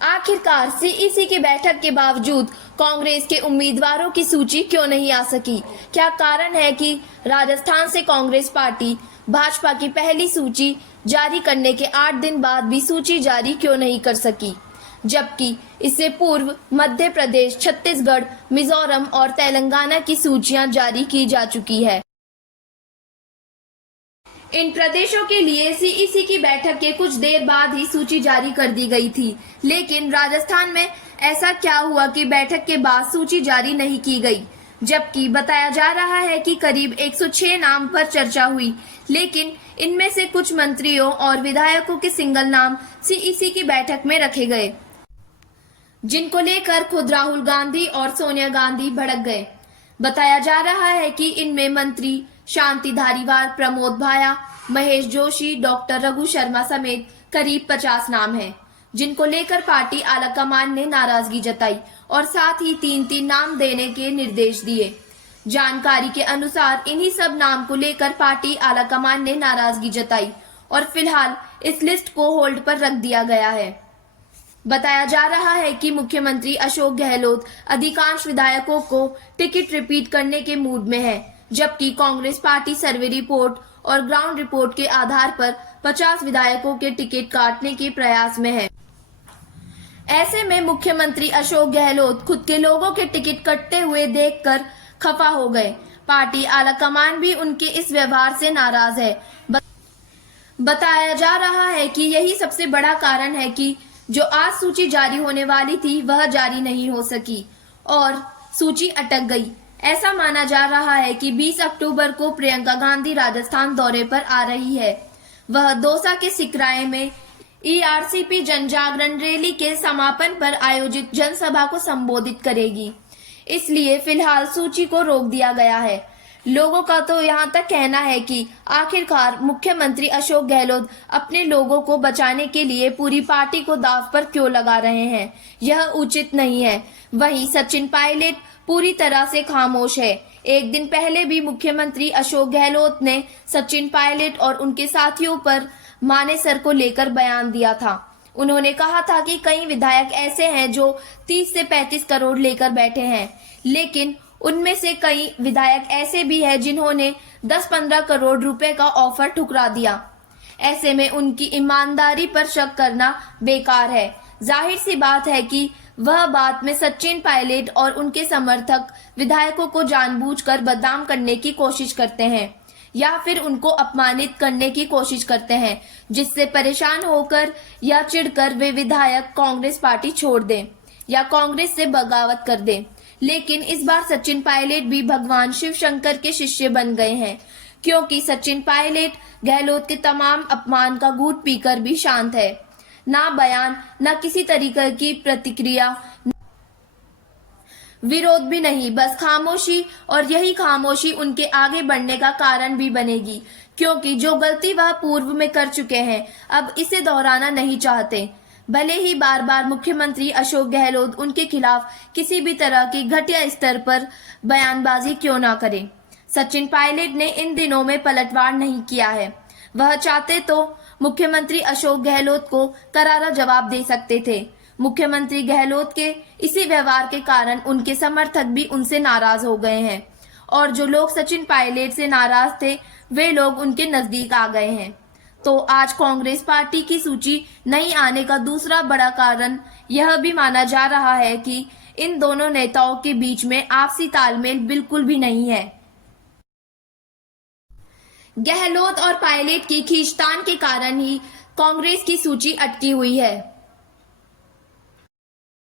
आखिरकार सीईसी की बैठक के बावजूद कांग्रेस के उम्मीदवारों की सूची क्यों नहीं आ सकी? क्या कारण है कि राजस्थान से कांग्रेस पार्टी भाजपा की पहली सूची जारी करने के 8 दिन बाद भी सूची जारी क्यों नहीं कर सकी, जबकि इससे पूर्व मध्य प्रदेश, छत्तीसगढ़, मिजोरम और तेलंगाना की सूचियां जारी की जा चुकी है। इन प्रदेशों के लिए सीईसी की बैठक के कुछ देर बाद ही सूची जारी कर दी गई थी, लेकिन राजस्थान में ऐसा क्या हुआ कि बैठक के बाद सूची जारी नहीं की गई? जबकि बताया जा रहा है कि करीब 106 नाम पर चर्चा हुई, लेकिन इनमें से कुछ मंत्रियों और विधायकों के सिंगल नाम सीईसी की बैठक में रखे गए, जिनको लेकर खुद राहुल गांधी और सोनिया गांधी भड़क गए। बताया जा रहा है कि इनमें मंत्री शांति धारीवाल, प्रमोद भाया, महेश जोशी, डॉक्टर रघु शर्मा समेत करीब 50 नाम हैं, जिनको लेकर पार्टी आलाकमान ने नाराजगी जताई और साथ ही 3-3 नाम देने के निर्देश दिए। जानकारी के अनुसार इन्हीं सब नाम को लेकर पार्टी आलाकमान ने नाराजगी जताई और फिलहाल इस लिस्ट को होल्ड पर रख दिया गया है। बताया जा रहा है कि मुख्यमंत्री अशोक गहलोत अधिकांश विधायकों को टिकट रिपीट करने के मूड में है, जबकि कांग्रेस पार्टी सर्वे रिपोर्ट और ग्राउंड रिपोर्ट के आधार पर 50 विधायकों के टिकट काटने के प्रयास में है। ऐसे में मुख्यमंत्री अशोक गहलोत खुद के लोगों के टिकट कटते हुए देखकर खफा हो गए। पार्टी आलाकमान भी उनके इस व्यवहार से नाराज है। बताया जा रहा है कि यही सबसे बड़ा कारण है कि जो आज सूची जारी होने वाली थी वह जारी नहीं हो सकी और सूची अटक गई। ऐसा माना जा रहा है कि 20 अक्टूबर को प्रियंका गांधी राजस्थान दौरे पर आ रही है। वह दौसा के सिकराय में ईआरसीपी जनजागरण रैली के समापन पर आयोजित जनसभा को संबोधित करेगी, इसलिए फिलहाल सूची को रोक दिया गया है। लोगों का तो यहां तक कहना है कि आखिरकार मुख्यमंत्री अशोक गहलोत अपने लोगों को बचाने के लिए पूरी पार्टी को दांव पर क्यों लगा रहे हैं, यह उचित नहीं है। वहीं सचिन पायलट पूरी तरह से खामोश है। एक दिन पहले भी मुख्यमंत्री अशोक गहलोत ने सचिन पायलट और उनके साथियों पर मानेसर को लेकर बयान दिया था। उन्होंने कहा था कि कई विधायक ऐसे हैं जो 30 से 35 करोड़ लेकर बैठे हैं, लेकिन उनमें से कई विधायक ऐसे भी हैं जिन्होंने 10-15 करोड़ रुपए का ऑफर ठुकरा दिया। ऐसे में उनकी ईमानदारी पर शक करना बेकार है। जाहिर सी बात है कि वह बात में सचिन पायलट और उनके समर्थक विधायकों को जानबूझकर बदनाम करने की कोशिश करते हैं या फिर उनको अपमानित करने की कोशिश करते हैं, जिससे परेशान होकर या चिढ़कर वे विधायक कांग्रेस पार्टी छोड़ दें या कांग्रेस से बगावत कर दें। लेकिन इस बार सचिन पायलट भी भगवान शिव शंकर के शिष्य बन गए हैं, क्योंकि सचिन पायलट गहलोत के तमाम अपमान का घूंट पीकर भी शांत है। ना बयान, ना किसी तरीके की प्रतिक्रिया, विरोध भी नहीं, बस खामोशी। और यही खामोशी उनके आगे बढ़ने का कारण भी बनेगी, क्योंकि जो गलती वह पूर्व में कर चुके हैं अब इसे दोहराना नहीं चाहते। भले ही बार बार मुख्यमंत्री अशोक गहलोत उनके खिलाफ किसी भी तरह की घटिया स्तर पर बयानबाजी क्यों ना करें। सचिन पायलट ने इन दिनों में पलटवार नहीं किया है। वह चाहते तो मुख्यमंत्री अशोक गहलोत को करारा जवाब दे सकते थे। मुख्यमंत्री गहलोत के इसी व्यवहार के कारण उनके समर्थक भी उनसे नाराज हो गए हैं और जो लोग सचिन पायलट से नाराज थे वे लोग उनके नजदीक आ गए हैं। तो आज कांग्रेस पार्टी की सूची नहीं आने का दूसरा बड़ा कारण यह भी माना जा रहा है कि इन दोनों नेताओं के बीच में आपसी तालमेल बिल्कुल भी नहीं है। गहलोत और पायलट की खींचतान के कारण ही कांग्रेस की सूची अटकी हुई है।